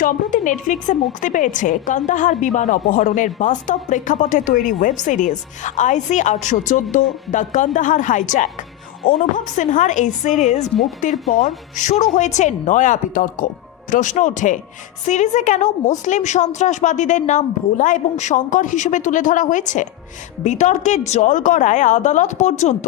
সম্প্রতি নেটফ্লিক্সে মুক্তি পেয়েছে কান্দাহার বিমান অপহরণের বাস্তব প্রেক্ষাপটে তৈরি ওয়েব সিরিজ আইসি আটশো চোদ্দ, দ্য কান্দাহার হাইজ্যাক। অনুভব সিনহার এই সিরিজ মুক্তির পর শুরু হয়েছে নয়া বিতর্ক। প্রশ্ন ওঠে, সিরিজে কেন মুসলিম সন্ত্রাসবাদীদের নাম ভোলা এবং শঙ্কর হিসেবে তুলে ধরা হয়েছে? বিতর্কে জল গড়ায় আদালত পর্যন্ত।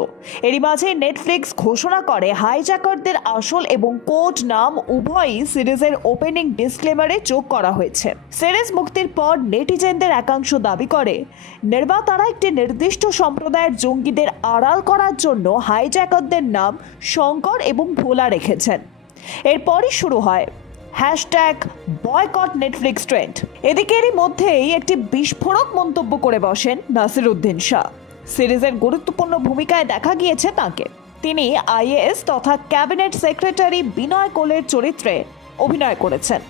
এরই মাঝে নেটফ্লিক্স ঘোষণা করে হাইজ্যাকারদের আসল এবং কোড নাম উভয়ই সিরিজের ওপেনিং ডিসক্লেমারে যোগ করা হয়েছে। সিরিজ মুক্তির পর নেটিজেনদের একাংশ দাবি করে, নির্মাতারা একটি নির্দিষ্ট সম্প্রদায়ের জঙ্গিদের আড়াল করার জন্য হাইজ্যাকারদের নাম শঙ্কর এবং ভোলা রেখেছেন। এরপরই শুরু হয় হ্যাশট্যাগ বয়কট নেটফ্লিক্স ট্রেন্ড এদিকেরই মধ্যেই একটি বিস্ফোরক মন্তব্য করে বসেন নাসির উদ্দিন শাহ। সিরিজের গুরুত্বপূর্ণ ভূমিকায় দেখা গিয়েছে তাকে। তিনি আইএএস তথা ক্যাবিনেট সেক্রেটারি বিনয় কোলের চরিত্রে অভিনয় করেছেন।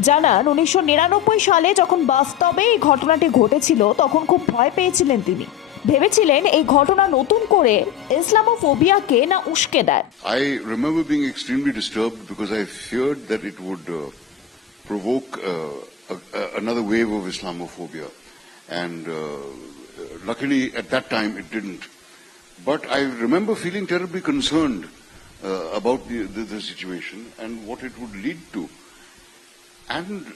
জানান, উনিশশো নিরানব্বই সালে যখন বাস্তবে এই ঘটনাটি ঘটেছিল, তখন খুব ভয় পেয়েছিলেন তিনি। ভেবেছিলেন এই ঘটনা নতুন করে ইসলামোফোবিয়াকে না উস্কে দেয় I remember being extremely disturbed because I feared that it would uh, provoke uh, a, a, another wave of Islamophobia. And uh, luckily at that time it didn't. But I remember feeling terribly concerned uh, about the, the, the situation and what it would lead to. And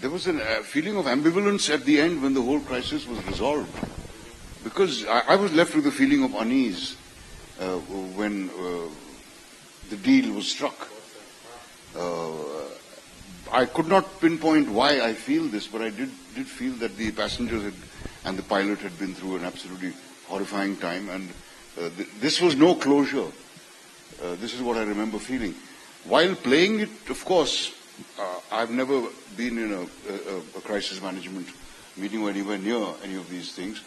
there was a uh, feeling of ambivalence at the end when the whole crisis was resolved. Because I, I was left with a feeling of unease uh, when uh, the deal was struck. Uh, I could not pinpoint why I feel this, but I did, did feel that the passengers had, and the pilot had been through an absolutely horrifying time, and uh, th- this was no closure. Uh, this is what I remember feeling. While playing it, of course, uh, I've never been in a, a, a crisis management meeting or anywhere near any of these things.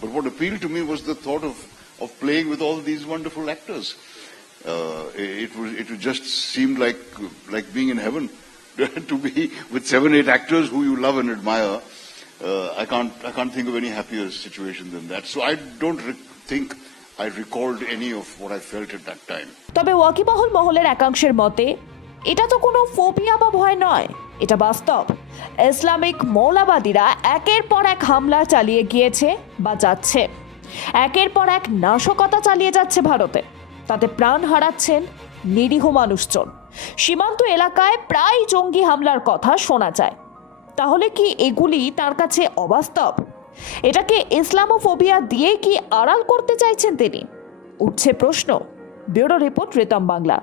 But what appealed to me was the thought of, of playing with all these wonderful actors. Uh, it, was, it just seemed like, like being in heaven to be with seven, eight actors who you love and admire. Uh, I, can't, I can't think of any happier situation than that. So I don't think I recalled any of what I felt at that time. তবে ওয়াকিবহল মহলের একাংশের মতে এটা তো কোনো phobia বা ভয় নয় এটা বাস্তব। ইসলামিক মৌলাবাদীরা একের পর এক হামলা চালিয়ে গিয়েছে বা যাচ্ছে। একের পর এক নাশকতা চালিয়ে যাচ্ছে ভারতে। তাতে প্রাণ হারাচ্ছেন নিরীহ মানুষজন। সীমান্ত এলাকায় প্রায় জঙ্গি হামলার কথা শোনা যায়। তাহলে কি এগুলি তার কাছে অবাস্তব? এটাকে ইসলামোফোবিয়া দিয়ে কি আড়াল করতে চাইছেন তিনি? উঠছে প্রশ্ন। Bureau report Ritam Bangla.